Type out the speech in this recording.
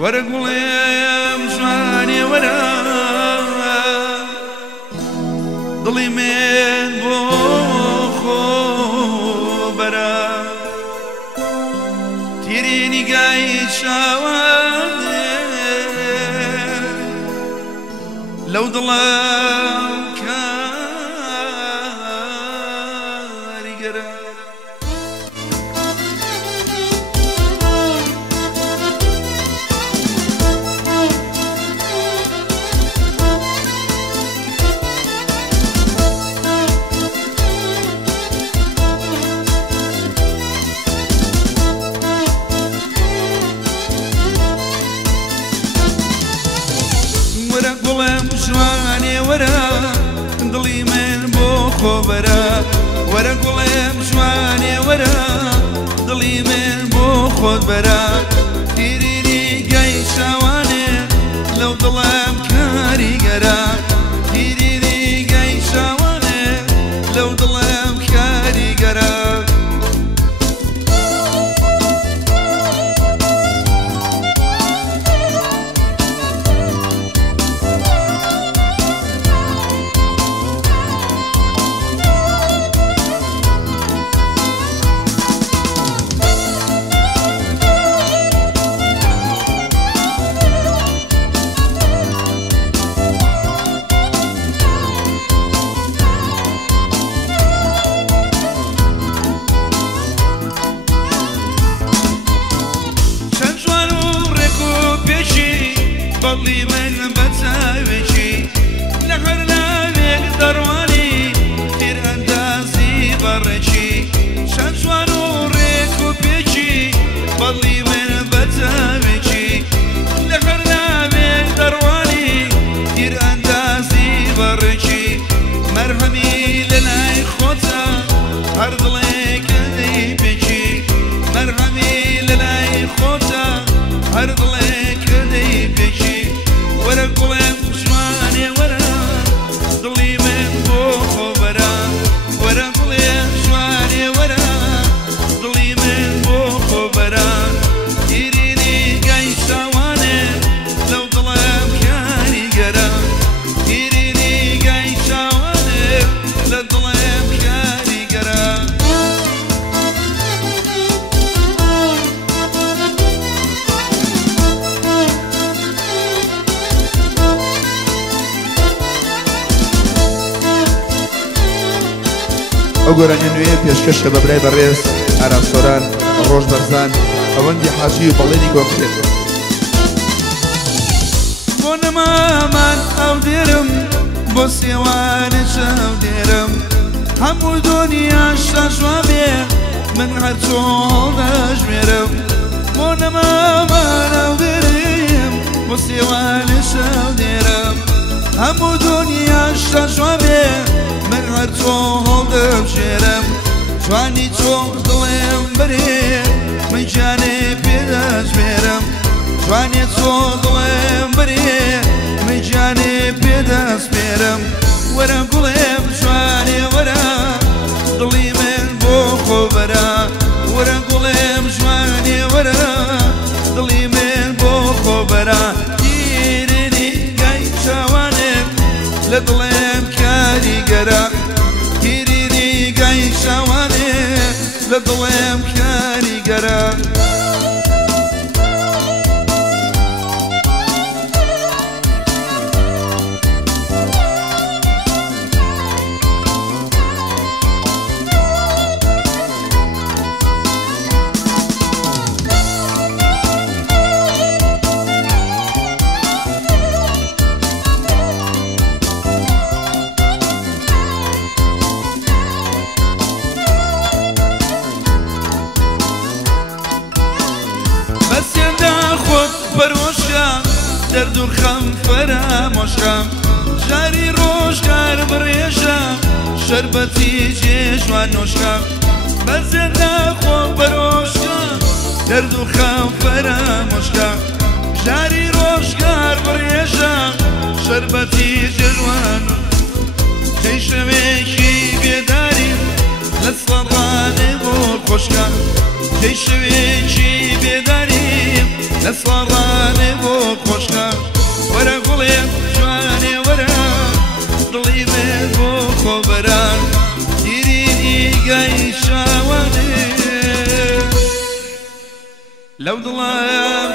وەرەگوڵێم جوانێ وەرە دڵی من بۆ خۆ بەرە تیری نیگای چاوانێ لەو دڵم کاریگەرە وەرەگوڵێم جوانێ وەرە دڵی من بۆ خۆ بەرە وەرەگوڵێم جوانێ وەرە دڵی من بۆ خۆت بەرە تیری نیگای شاوانێ لەو دڵم کاریگەرە تیری نیگای شاوانێ لەو دڵم کاریگەرە بەڵی من بەچاوێکی لە هەر ناوێک دەڕوانی تیر ئەندازی بەڕێکی چەند جوان و ڕێک و پێکی بەڵی من بەچاوێکی لە هەر ناوێک دەڕوانی تیر ئەندازی بەڕێکی مەرهەمی لە لای خۆتە هەر دڵێکە دەی پێکی مەرهەمی لە لای خۆتە هەر دڵێکە دەی پێکی وەرەگوڵێم جوانێ وەرە دڵی من بۆ خۆ بەرە وەرەگوڵێم جوانێ وەرە دڵی من بۆ خۆ بەرە تیری نیگای شاوانێ لەو دڵم کاریگەرە تیری نیگای شاوانێ لە دڵم کاریگەرە ئەو گۆرانیە نوێ پێشکەشە بە برای بەڕێز ئارامسۆران ڕۆژ بەرزان ئەوەندی حاجی و بەڵێنی کۆمپلێت بۆ نەمامان ئەو دێرم بۆ سێوانە چاو دێرم هەموو دنیاش تاژوا بێ من هەر چۆڵ دەژمێرم بۆ نەمامان ئەو دێرم بۆ سێوانە چاو دێرم هەموو دنیاش تاژوا بێ من هەر چۆڵ دەژێرم جوانی چۆڵ دڵێم بەرێ من جانێ پێدەژمێرم جوانی چۆڵ دڵێم بەرێ من جانێ پێدەژمێرم وەرەگوڵێم جوانێ وەرە دڵی من بۆ خۆ بەرە وەرەگوڵێم جوانێ وەرە دڵی من بۆ خۆ بەرە تیری نیگای شاوانێ لە دڵێم کاریگەرە تیری نیگای شاوانێ لە دڵێم کاریگەرە دەرد و خەم فەرامۆشکە ژاری ڕۆژگار بڕێژە شەربەتی جێژوان نۆشکە بەزێندا خۆ بەرۆشکە دەرد و خەم فەرامۆشکە ژاری ڕۆژگار بڕێژە شەربەتی جێژوان کەی شەوێکی بێداری لە سەڕان خۆشکە کەی شەوێکی بێداریم لە ساڵانێ بۆ خۆشکە وەرە گوڵێم جوانێ وەرە دڵی بێت بۆ خۆبەران گیرینی گای شاوانێ لەو دڵام